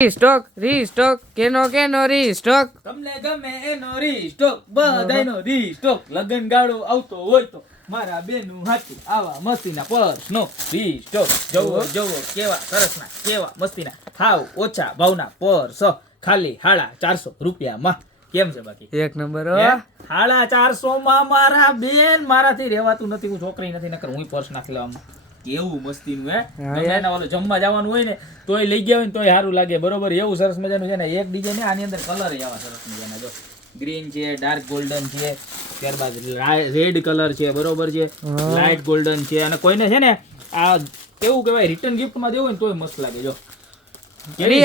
Stock રીસ્ટોક કેનો રીસ્ટોક તમને ગમે એનો રીસ્ટોક બધાયનો રીસ્ટોક લગન ગાળો આવતો હોય તો મારા બેનું હાથી આવા મસ્તીના પર્સનો રીસ્ટોક જોવો કેવા સરસના કેવા મસ્તીના હાવ ઓછા ભાવના પર્સ ખાલી 450 રૂપિયામાં. કેમ છે બાકી? એક નંબર. 450 માં મારા બેન મારાથી રહેવાતું નથી. હું છોકરી નથી નકર હું પર્સ નાખી લેવામાં. કેવું મસ્તીનું હે ઓલું જમવા જવાનું હોય ને તોય લઈ ગયા હોય ને તોય સારું લાગે. બરોબર એવું સરસ મજાનું છે ને. એક ડિઝાઇન આની અંદર કલર એવા સરસ મજાના જો ગ્રીન છે, ડાર્ક ગોલ્ડન છે, ત્યારબાદ રેડ કલર છે, બરોબર છે, લાઇટ ગોલ્ડન છે. અને કોઈને છે ને આ કેવું કહેવાય રિટર્ન ગિફ્ટમાં દેવું હોય ને તોય મસ્ત લાગે જો.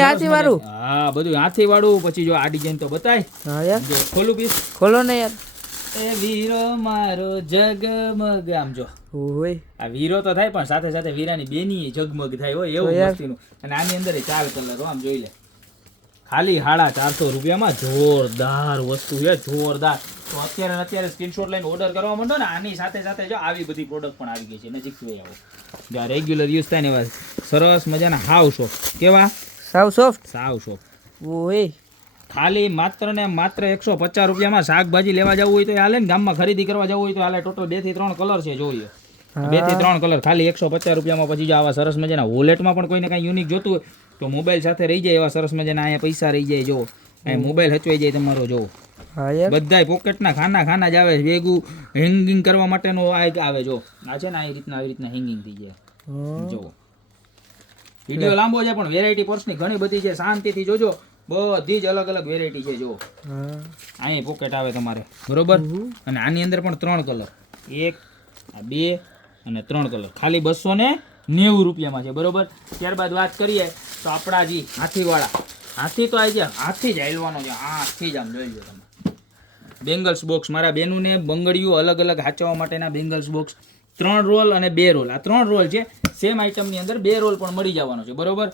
હાથી વાળું? હા બધું હાથી વાળું. પછી જો આ ડિઝાઇન તો બતાય. હા યાર જો ખોલું પીસ ખોલો ને યાર. એ વીરો મારો જગમગ આમ જો ઓય આ વીરો તો થાય પણ સાથે સાથે વીરાની બેની જગમગ થાય હોય એવું મસ્તીનું. અને આની અંદર 4 કલર આમ જોઈ લે. ખાલી 450 રૂપિયામાં જોરદાર વસ્તુ છે, જોરદાર. તો અત્યારે સ્ક્રીનશોટ લઈને ઓર્ડર કરવા માંડો ને આની સાથે સાથે જો આવી બધી પ્રોડક્ટ પણ આવી ગઈ છે. નજીકથી આવો જો આ રેગ્યુલર યુઝ થાય ને એવા સરસ મજાના હાવ સોફ્ટ. કેવા? સાવ સોફ્ટ. સાવ સોફ્ટ. ઓય ખાલી માત્ર ને માત્ર 150 રૂપિયામાં શાકભાજી લેવા જવું હોય તો હાલે ને, ગામમાં ખરીદી કરવા જવું હોય તો હાલે. ટોટલ 2 થી 3 કલર છે જોઈએ. 2 થી 3 કલર ખાલી 150 રૂપિયામાં. પછી જો આવા સરસ મજાના વોલેટમાં પણ કોઈને કાંઈ યુનિક જોતું હોય તો મોબાઈલ સાથે રહી જાય એવા સરસ મજાના અહીંયા પૈસા રહી જાય. જો અહીંયા મોબાઈલ હચવાઈ જાય તમારો. જો બધાય પોકેટના ખાના જ આવે. ભેગું હેંગિંગ કરવા માટેનો આ આવે. જો આ છે ને આવી રીતના હેંગિંગ થઈ જાય. જો વિડીયો લાંબો છે પણ વેરાયટી પર્સની ઘણી બધી છે. શાંતિથી જોજો. બધી જ અલગ અલગ વેરાયટી છે. જો અહીં પોકેટ આવે તમારે, બરોબર. અને આની અંદર પણ 3 કલર, 1 2 અને 3 કલર ખાલી 290 રૂપિયામાં છે, બરોબર. ત્યારબાદ વાત કરીએ તો આપણા જે હાથીવાળા હાથી તો આવી જાય. હાથી જ હાલવાનો છે. હાથી જ આમ જોઈ લો તમે. બેંગલ્સ બોક્સ મારા બેનુને બંગડીયું અલગ અલગ હાચવા માટેના બેંગલ્સ બોક્સ 3 રોલ અને 2 રોલ. આ 3 રોલ છે. સેમ આઈટમની અંદર 2 રોલ પણ મળી જવાનો છે, બરોબર.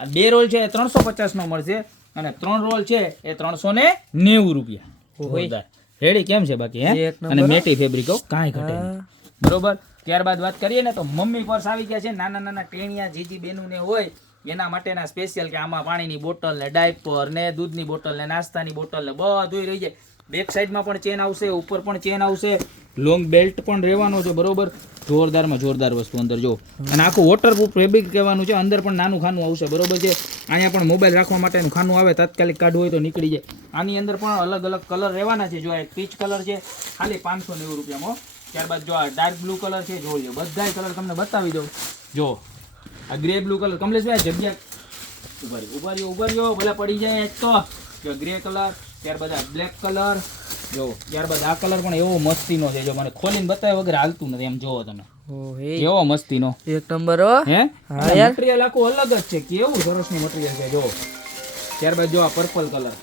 આ 2 રોલ છે એ 350 નો મળશે અને 3 રોલ છે એ 390 રૂપિયા. રેડી? કેમ છે બાકી? હે અને મેટી ફેબ્રિક કાંઈ ઘટે નહીં, બરોબર. ત્યારબાદ વાત કરીએ ને તો મમ્મી પર્સ આવી ગયા છે. નાના ટેણિયા જીજી બેનું ને હોય એના માટેના સ્પેશિયલ કે આમાં પાણીની બોટલ ને ડાયપર ને દૂધની બોટલ ને નાસ્તાની બોટલ ને બધું રહી જાય. બેક સાઈડમાં પણ ચેન આવશે, ઉપર પણ ચેન આવશે, લોંગ બેલ્ટ પણ રહેવાનો છે, બરોબર. જોરદારમાં જોરદાર વસ્તુ અંદર જો. અને આખું વોટરપ્રૂફ ફેબ્રિક કહેવાનું છે. અંદર પણ નાનું ખાનું આવશે, બરોબર છે. અહીંયા પણ મોબાઈલ રાખવા માટેનું ખાનું આવે. તાત્કાલિક કાઢવું હોય તો નીકળી જાય. આની અંદર પણ અલગ અલગ કલર રહેવાના છે. જો આ એક પીચ કલર છે ખાલી 590 રૂપિયામાં. ત્યારબાદ જો આ ડાર્ક બ્લુ કલર છે. જોઈ લો બધાય કલર તમને બતાવી દઉં. જો આ ગ્રે બ્લુ કલર કમલેશભાઈ જગ્યા ઉભા રહ્યો ભલે પડી જાય. એક તો જો ગ્રે કલર, ત્યારબાદ આ બ્લેક કલર જો, ત્યારબાદ આ કલર પણ એવો મસ્તીનો છે. જો મને ખોલીને બતાવ્યા વગર હાલતું નથી. એમ જોવો તમે કેવો મસ્તીનો. એક નંબર. હે મટીરિયલ આખું અલગ જ છે. કેવું સરસનું મટીરિયલ છે જો. ત્યારબાદ જો આ પર્પલ કલર.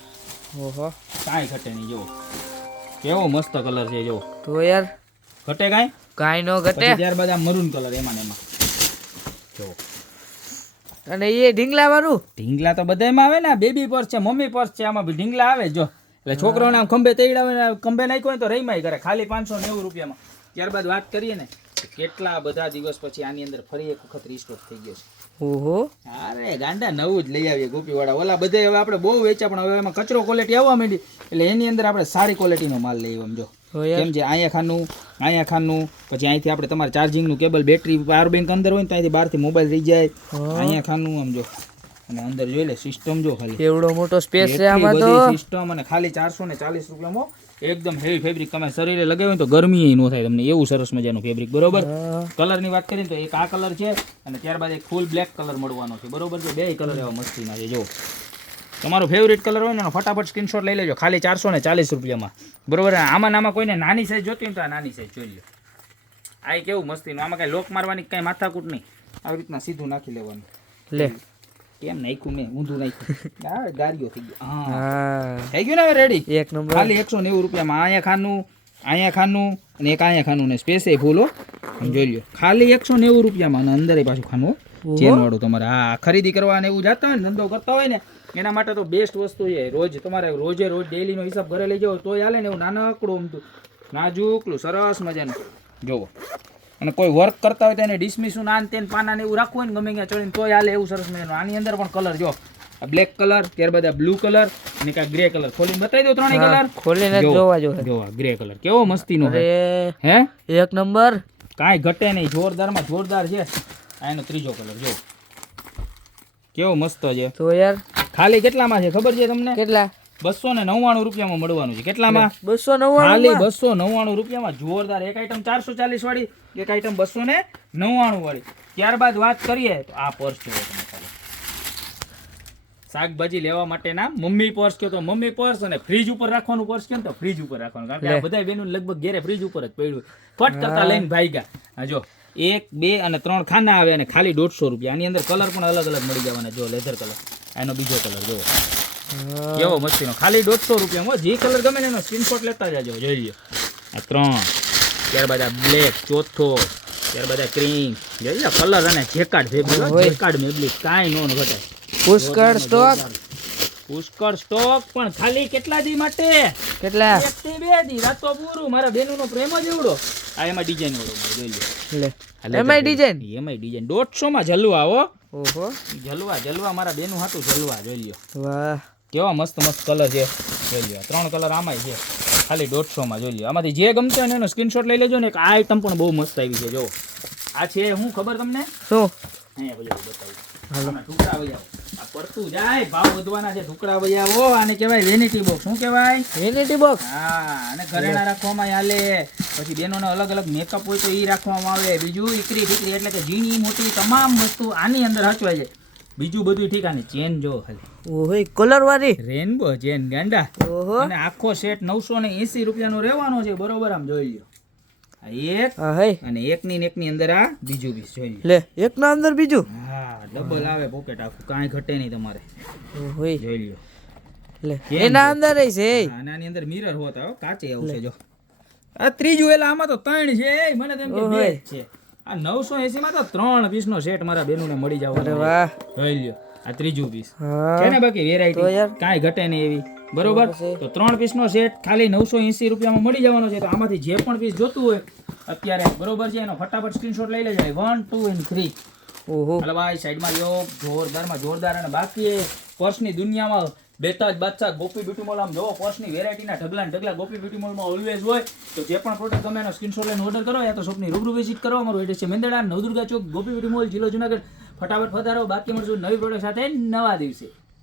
ઓહો કાંઈ ઘટે નહીં. જો કેવો મસ્ત કલર છે. જો તો યાર ઘટે કાંઈ નો ઘટે. ત્યારબાદ આ મરૂન કલર એમાં જો. અને એ ઢીંગલા વાળું? ઢીંગલા તો બધામાં આવે ને. બેબી પર્સ છે, મમ્મી પર્સ છે, આમાં બી ઢીંગલા આવે. જો એટલે છોકરાઓને આમ ખંભે તેડાવે, ખંભે નાખ્યો હોય તો રહીમાય કરે. ખાલી 590 રૂપિયામાં. ત્યારબાદ વાત કરીએ ને કેટલા બધા દિવસ પછી આની અંદર ફરી એક વખત રીસ્ટોક થઈ ગયો છે. ઓહો અરે ગાંડા નવું જ લઈ આવીએ ગોપીવાળા. ઓલા બધા હવે આપણે બહુ વેચ્યા પણ હવે એમાં કચરો ક્વોલિટી આવવા માંડી એટલે એની અંદર આપણે સારી ક્વોલિટીનો માલ લઈ આમ જો. કેમ છે અહીંયા ખાનું પછી અહીંથી આપણે તમારે ચાર્જિંગનું કેબલ, બેટરી, પાવર બેંક અંદર હોય ને ત્યાંથી બહારથી મોબાઈલ રહી જાય. અહીંયા ખાનું આમ જો. અને અંદર જોઈ લે સિસ્ટમ જો. ખાલી એવડો મોટો સ્પેસ છે આમાં તો. સિસ્ટમ અને ખાલી 440 રૂપિયામાં એકદમ હેવી ફેબ્રિક. તમે શરીરે લગાવ્યું તો ગરમી ન થાય તમને. એવું સરસ મજાનું ફેબ્રિક, બરોબર. કલરની વાત કરીએ તો એક આ કલર છે અને ત્યારબાદ એક ફૂલ બ્લેક કલર મળવાનો છે, બરોબર છે. 2 કલર એવા મસ્તીના છે. જો તમારો ફેવરિટ કલર હોય ને ફટાફટ સ્ક્રીનશોટ લઈ લેજો. ખાલી 440 રૂપિયામાં, બરોબર. આમાં કોઈને નાની સાઈઝ જોતી હોય તો આ નાની સાઈઝ જોઈ લો. આ કેવું મસ્તીનું. આમાં કાંઈ લોક મારવાની કાંઈ માથાકૂટ નહીં. આવી રીતના સીધું નાખી લેવાનું. લે કેમ નાખ્યું મેં? ઊંધું નાખ્યું. ગાડીઓ થઈ ગયો. હા થઈ ગયું ને હવે રેડી. એક નંબર. ખાલી 190 રૂપિયામાં. અહીંયા ખાનું અને એક અહીંયા ખાનું ને સ્પેસ એ ફૂલો જોઈ લો. ખાલી 190 રૂપિયામાં. અને અંદર પાછું ખાનું ચેન વાળું. તમારે હા ખરીદી કરવા ને એવું જતા હોય ને, ધંધો કરતા હોય ને એના માટે તો બેસ્ટ વસ્તુ છે. રોજ તમારે રોજ ડેલીનો હિસાબ ઘરે લઈ જાઓ તોય હાલે ને. એવું નાનકડું અમતું નાજુકલું સરસ મજાનું જોવો. અને કોઈ વર્ક કરતા હોય તો એને ડિસમિસનું નાન તેન પાના ને એવું રાખવું હોય ને ગમે ત્યાં ચડીને તોય હાલે એવું સરસ મજાનું. આની અંદર પણ કલર જો આ બ્લેક કલર, ત્યારબાદ આ બ્લુ કલર અને કાંઈ ગ્રે કલર. ખોલીને બતાવી દો ત્રણેય કલર. ખોલીને જ જો. જોવા જો જોવા ગ્રે કલર કેવો મસ્તીનો છે. અરે હે એક નંબર. કાંઈ ઘટે નહીં, જોરદારમાં જોરદાર છે. આ એનો ત્રીજો કલર જો કેવો મસ્ત છે. તો યાર ખાલી કેટલામાં છે ખબર છે તમને? કેટલા? 299 રૂપિયામાં મળવાનું છે. કેટલામાં? 299 ખાલી 299 રૂપિયામાં જોરદાર. એક આઈટમ 440 વાળી, એક આઈટમ 299 વાળી. ત્યારબાદ વાત કરીએ તો આ પર્સ જોવો તમે ખાલી. શાકભાજી લેવા માટેના મમ્મી પર્સ કહો તો મમ્મી પર્સ, અને ફ્રીજ ઉપર રાખવાનું પર્સ કહો તો ફ્રીજ ઉપર રાખવાનું. કારણ કે આ બધા બેનું લગભગ ઘેરે ફ્રીજ ઉપર જ પડ્યું. ફટ કરતા લઈને ભાગ્યા. હા જો 1, 2 અને 3 ખાના આવે અને ખાલી 150 રૂપિયા. આની અંદર કલર પણ અલગ અલગ મળી જવાના. જો લેધર કલર, એનો બીજો કલર જોવો કેવો મસ્તીનો. ખાલી 150 રૂપિયામાં જે કલર ગમે ને એનો સ્ક્રીનશોટ લેતા જાજો. જોઈ લો આ 3, ત્યારબાદ આ બ્લેક ચોથો, ત્યારબાદ આ ક્રીમ. જોઈ લો કલર અને જેકાર્ડ જેકાર્ડ મેબલી કાંઈ નો ઘટે. પુષ્કળ સ્ટોક. પુષ્કળ સ્ટોક પણ ખાલી કેટલા દી માટે? કેટલા? 1 થી 2 દી. રાતો પૂરું. મારા બેનુનો પ્રેમ જ એવડો. આ એમાં ડિઝાઇન વાળો જોઈ લો. લે એમાંય ડિઝાઇન. એમાંય ડિઝાઇન 150 માં જલવા હો. ઓહો જલવા મારા બેનું હાટું જલવા. જોઈ લો વાહ કેવા મસ્ત મસ્ત કલર છે. જોઈ લો 3 કલર આમાંય છે. ખાલી 150 માં. જોઈ લો આમાંથી જે ગમશે ને એનો સ્ક્રીનશોટ લઈ લેજો ને. એક આ આઈટમ પણ બહુ મસ્ત આવી છે. જો આ છે હું ખબર તમને? શું? અહીંયા બતાવું. આમાં ટુકડા વજાવો. આ પડતું જાય, ભાવ વધવાના છે. ટુકડા વજાવો. આને કહેવાય વેનિટી બોક્સ. શું કહેવાય? Vanity box. હા, અને ઘરેણા રાખવામાં હાલે. પછી બેનોનો અલગ અલગ મેકઅપ હોય તો એ રાખવામાં આવે. બીજું ઈકરી ઠીકરી એટલે કે ઝીણી મોટી તમામ વસ્તુ આની અંદર હચવાય જાય. બીજું બધું ઠીક. આની ચેન જો ખાલી. ઓહો કલર વાળી રેનબો ચેન ગાંડા. ઓહો અને આખો સેટ 980 રૂપિયાનો રહેવાનો છે. બરોબર આમ જોઈ લો. આ એક હા હે અને એકની અંદર આ બીજું પીસ જોઈ લો. લે એક ના અંદર બીજું. હા ડબલ આવે પોકેટ આખું. કાંઈ ઘટે નહીં તમારે. ઓહો જોઈ લ્યો. લે એના અંદર છે. અને આની અંદર મિરર હોતા હો. કાચે આવશે જો. આ ત્રીજું એટલે આમાં તો 3 છે. મને તેમ કે 2 જ છે. આ 980 માં તો 3 પીસનો સેટ મારા બેનુને મળી જાવ. અરે વાહ જોઈ લ્યો આ ત્રીજું પીસ હા છે ને. બાકી તો વેરાયટી યાર. કાંઈ ઘટે નહીં એવી. બરોબર તો 3 પીસનો સેટ ખાલી 980 રૂપિયામાં મળી જવાનો છે. તો આમાંથી જે પણ પીસ જોતું હોય અત્યારે બરોબર છે એનો ફટાફટ સ્ક્રીનશોટ લઈ લેજો. 1, 2 અને 3. ઓહો હાલો ભાઈ સાઈડમાં લ્યો. જોરદારમાં જોરદાર. અને બાકી એ પર્સની દુનિયામાં બેતાજ બાદશાહ ગોપી બ્યુટી મોલ. આમ જો પર્સની વેરાયટીના ઢગલા ને ઢગલા ગોપી બ્યુટી મોલમાં ઓલવેઝ હોય. તો જે પણ પ્રોડક્ટ તમે એનો સ્ક્રીનશોટ લઈને ઓર્ડર કરો યા તો શોપની રૂબરૂ વિઝિટ કરો. અમારું એડ્રેસ છે મેંદરડા, નવદુર્ગા ચોક, ગોપી બ્યુટી મોલ, જિલ્લો જુનાગઢ. ફટાફટ પધારો. બાકી મળશું નવી પ્રોડક્ટ સાથે નવા દિવસે.